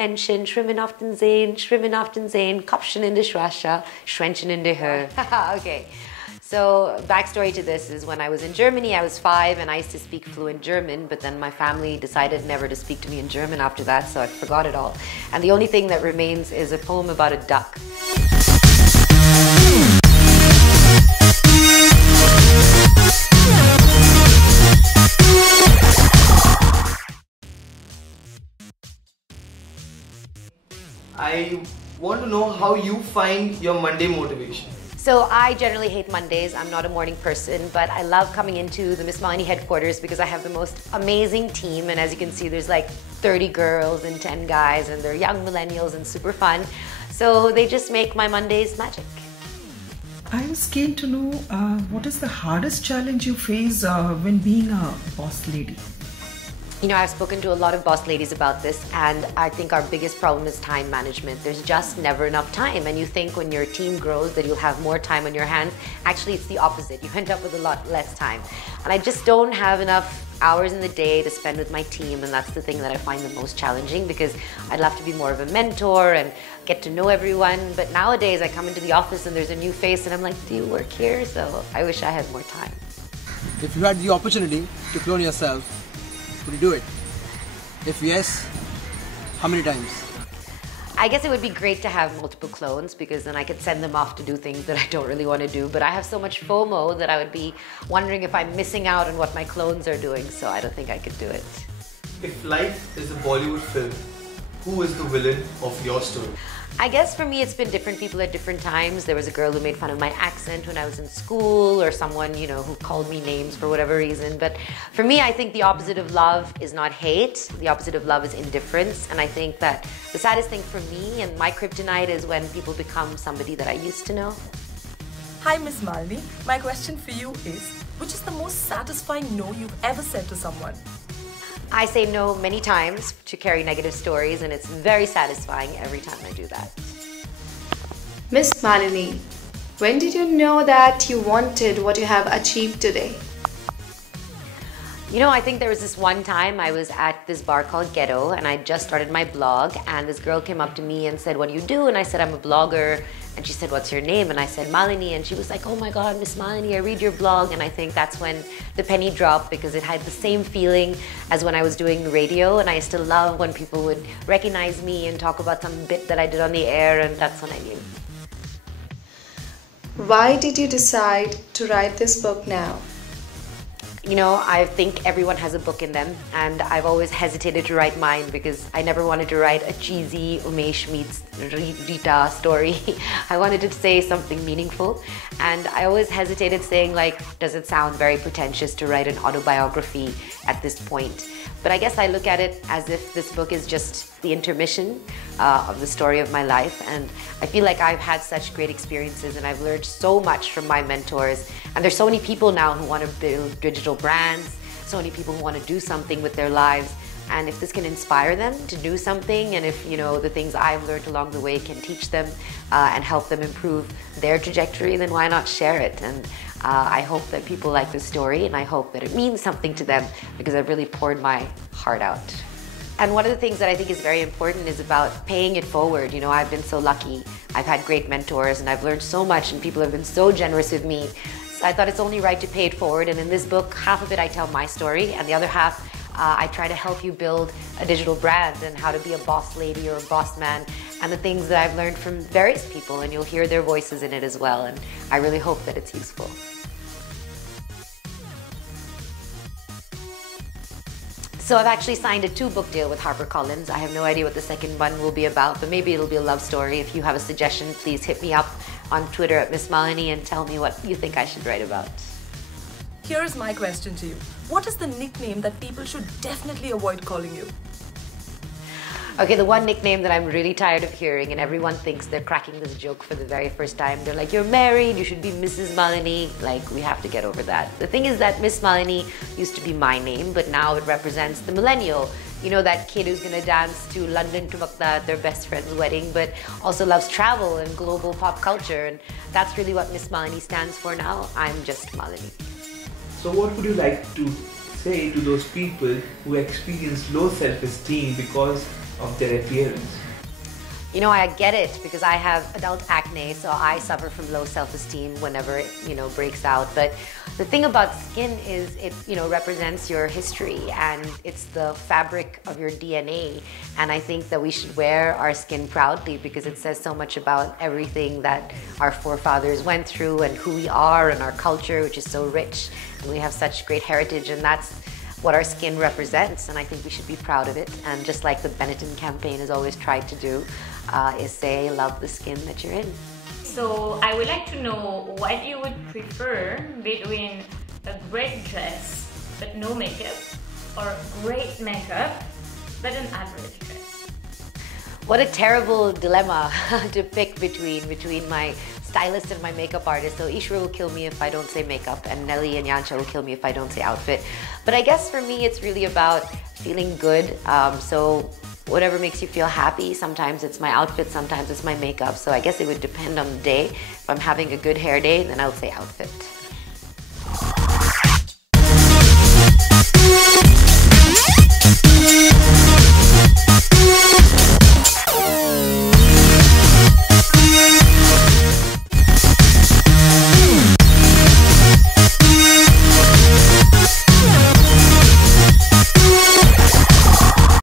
Menschen, schwimmen auf den Seen, Kopfchen in die Schwasche, Schwänchen in die Höhe. Okay. So, backstory to this is when I was in Germany, I was 5 and I used to speak fluent German, but then my family decided never to speak to me in German after that, so I forgot it all. And the only thing that remains is a poem about a duck. I want to know how you find your Monday motivation. So I generally hate Mondays. I'm not a morning person, but I love coming into the MissMalini headquarters because I have the most amazing team. And as you can see, there's like 30 girls and 10 guys, and they're young millennials and super fun. So they just make my Mondays magic. I was keen to know what is the hardest challenge you face when being a boss lady? You know, I've spoken to a lot of boss ladies about this, and I think our biggest problem is time management. There's just never enough time, and you think when your team grows that you'll have more time on your hands. Actually, it's the opposite. You end up with a lot less time. And I just don't have enough hours in the day to spend with my team, and that's the thing that I find the most challenging, because I'd love to be more of a mentor and get to know everyone. But nowadays, I come into the office and there's a new face, and I'm like, do you work here? So I wish I had more time. If you had the opportunity to clone yourself, would you do it? If yes, how many times? I guess it would be great to have multiple clones, because then I could send them off to do things that I don't really want to do. But I have so much FOMO that I would be wondering if I'm missing out on what my clones are doing, so I don't think I could do it. If life is a Bollywood film, who is the villain of your story? I guess for me it's been different people at different times. There was a girl who made fun of my accent when I was in school, or someone, you know, who called me names for whatever reason. But for me, I think the opposite of love is not hate. The opposite of love is indifference. And I think that the saddest thing for me and my kryptonite is when people become somebody that I used to know. Hi Miss Malini, my question for you is, which is the most satisfying no you've ever said to someone? I say no many times to carry negative stories, and it's very satisfying every time I do that. Miss Malini, when did you know that you wanted what you have achieved today? You know, I think there was this one time I was at this bar called Ghetto, and I just started my blog, and this girl came up to me and said, what do you do? And I said, I'm a blogger. And she said, what's your name? And I said, Malini. And she was like, oh my God, Miss Malini, I read your blog. And I think that's when the penny dropped, because it had the same feeling as when I was doing radio. And I still love when people would recognize me and talk about some bit that I did on the air, and that's when I knew. Why did you decide to write this book now? You know, I think everyone has a book in them, and I've always hesitated to write mine because I never wanted to write a cheesy Umesh meets Rita story. I wanted to say something meaningful, and I always hesitated saying, like, does it sound very pretentious to write an autobiography at this point? But I guess I look at it as if this book is just the intermission of the story of my life, and I feel like I've had such great experiences and I've learned so much from my mentors. And there's so many people now who want to build digital brands, so many people who want to do something with their lives. And if this can inspire them to do something, and if, you know, the things I've learned along the way can teach them and help them improve their trajectory, then why not share it? And I hope that people like this story, and I hope that it means something to them, because I've really poured my heart out. And one of the things that I think is very important is about paying it forward. You know, I've been so lucky. I've had great mentors, and I've learned so much, and people have been so generous with me. So I thought it's only right to pay it forward. And in this book, half of it I tell my story, and the other half I try to help you build a digital brand and how to be a boss lady or a boss man, and the things that I've learned from various people, and you'll hear their voices in it as well. And I really hope that it's useful. So I've actually signed a 2-book deal with Harper Collins. I have no idea what the second one will be about, but maybe it'll be a love story. If you have a suggestion, please hit me up on Twitter at MissMalini and tell me what you think I should write about. Here's my question to you. What is the nickname that people should definitely avoid calling you? Okay, the one nickname that I'm really tired of hearing, and everyone thinks they're cracking this joke for the very first time. They're like, you're married, you should be Mrs. Malini. Like, we have to get over that. The thing is that Miss Malini used to be my name, but now it represents the millennial. You know, that kid who's gonna dance to London Tumakta at their best friend's wedding, but also loves travel and global pop culture. And that's really what Miss Malini stands for now. I'm just Malini. So what would you like to say to those people who experience low self-esteem because of their appearance? You know, I get it because I have adult acne, so I suffer from low self-esteem whenever it, breaks out. But the thing about skin is it, represents your history and it's the fabric of your DNA. And I think that we should wear our skin proudly because it says so much about everything that our forefathers went through and who we are and our culture, which is so rich. And we have such great heritage, and that's what our skin represents, and I think we should be proud of it. And just like the Benetton campaign has always tried to do, is say, love the skin that you're in. So I would like to know what you would prefer between a great dress but no makeup, or great makeup but an average dress. What a terrible dilemma to pick between my stylist and my makeup artist. So Ishwar will kill me if I don't say makeup, and Nelly and Yansha will kill me if I don't say outfit. But I guess for me it's really about feeling good. So whatever makes you feel happy. Sometimes it's my outfit, sometimes it's my makeup. So I guess it would depend on the day. If I'm having a good hair day, then I'll say outfit.